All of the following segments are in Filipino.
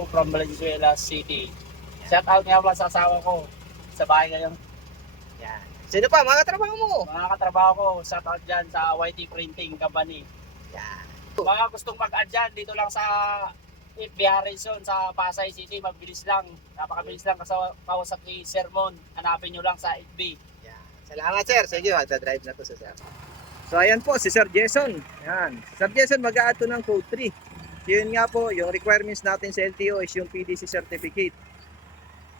po from Valenzuela City. Shout out nga pala sa asawa ko sa bahay ngayon. Yan. Sino pa? Mga trabaho mo? Mga katrabaho ko, shout out dyan sa YT Printing Company. Yan. Mga gustong mag-add dyan, dito lang sa FB Harrison sa Pasay City, mabilis lang. Napakabilis lang kausap ni Sermon. Hanapin nyo lang sa FB. Yan. Salamat sir. Sige, magta-drive na to sa sir. So ayan po si Sir Jason. Yan. Si Sir Jason mag-a-add to ng code 3. So yun nga po, yung requirements natin sa LTO is yung PDC certificate.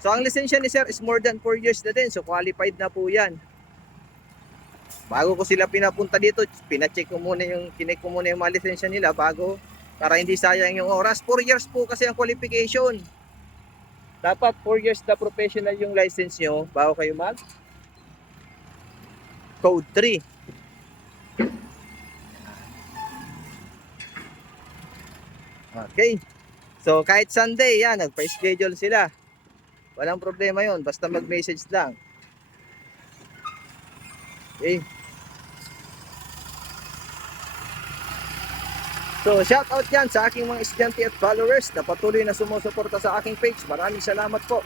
So ang lisensya ni Sir is more than 4 years na din. So qualified na po yan. Bago ko sila pinapunta dito, pina-check ko muna yung, kinek ko muna yung mga lisensya nila bago, para hindi sayang yung oras. 4 years po kasi ang qualification. Dapat 4 years na professional yung license nyo bago kayo mag code 3. Okay. So kahit Sunday yan, nagpa-schedule sila. Walang problema yon, basta mag-message lang. Okay. So shout out yan sa aking mga estudyante at followers na patuloy na sumusuporta sa aking page. Maraming salamat po.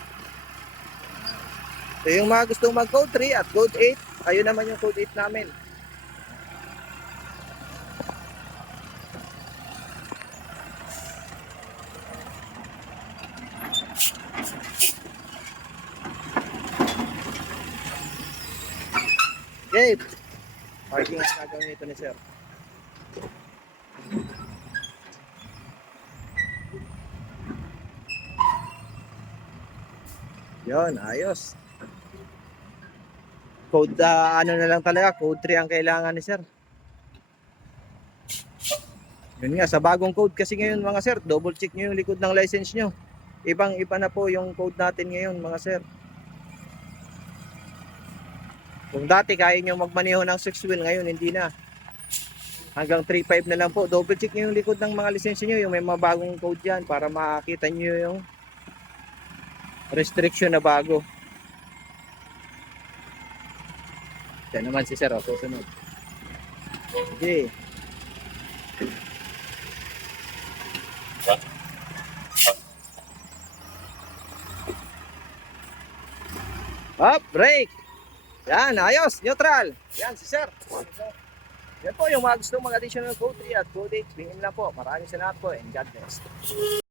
So yung mga gustong mag code 3 at code 8, ayun naman yung code 8 namin. Okay. Parking ang gagawin ito ni sir. Yon, ayos. Code ano na lang talaga, code 3 ang kailangan ni sir. Yun nga, sa bagong code kasi ngayon mga sir, double check nyo yung likod ng license nyo. Ibang iba na po yung code natin ngayon mga sir. Kung dati kaya nyo magmaneho ng 6 wheel, ngayon hindi na. Hanggang 3.5 na lang po. Double check nyo yung likod ng mga lisensya nyo, yung may mga bagong code yan para makita nyo yung restriction na bago. Yan naman si sir, susunod. Okay. Up, brake. Yan, ayos, neutral. Yan si sir. Yan po yung mga gusto mga additional code 3 at code 8. Bingin lang po. Maraming salamat po and God bless.